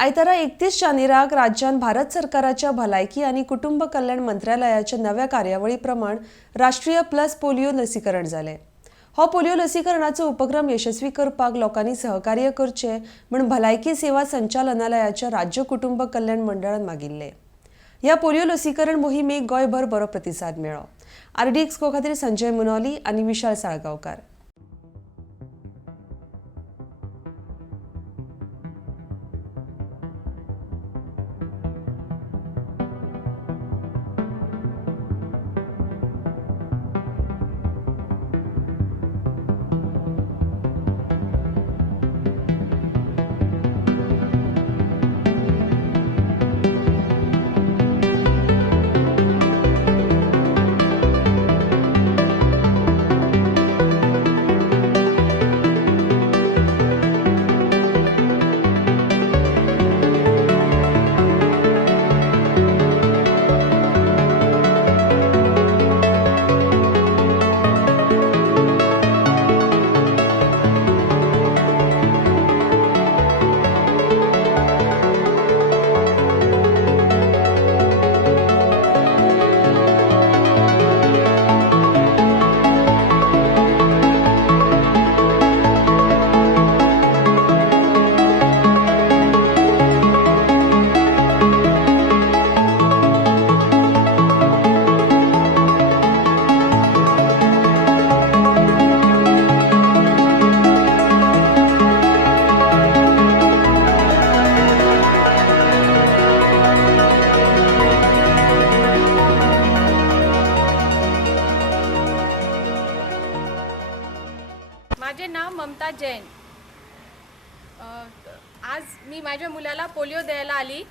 आयतारा 31 जानेराक राज्यात भारत सरकाराच्या भलायकी आणि कुटुंब कल्याण मंत्रालयाच्या नव्या कार्यावळी प्रमाण राष्ट्रीय प्लस पोलिओ लसीकरण जाले। हो पोलिओ लसीकरणाचो उपक्रम यशस्वी करपाक लोकांनी सहकार्य करचे म्हण भलायकी सेवा संचालनालयाच्या राज्य कुटुंब कल्याण मंडळान मागिल्ले। या पोलिओ लसीकरण मोहिमेक गोयभर बरो प्रतिसाद मेळ्ळो। आरडी एक्सको खातीर संजय मुनोली आणि विशाल साळगावकार। माझे नाव ममता जैन। आज मी माझ्या मुलाला पोलिओ द्यायला आली।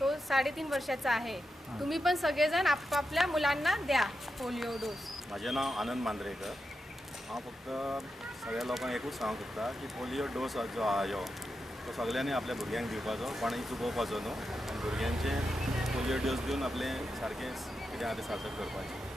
तो 3.5 वर्षाचा आहे। तुम्ही पण सगळेजण आपापल्या मुलांना द्या पोलिओ डोस। माझे नाव आनंद मांद्रेकर। हांव फक्त सगळ्या लोकांक एकूच सांगूंक सोदता की पोलिओ डोस जो आहा तो सगळ्यांनी आपल्या भुरग्यांक दिवपाचो, कोणूय चुकोवपाचो न्हू। आनी भुरग्यांचे पोलिओ डोस दिवन आपले सारकें कितें आहा तें सार्थक करपाचें।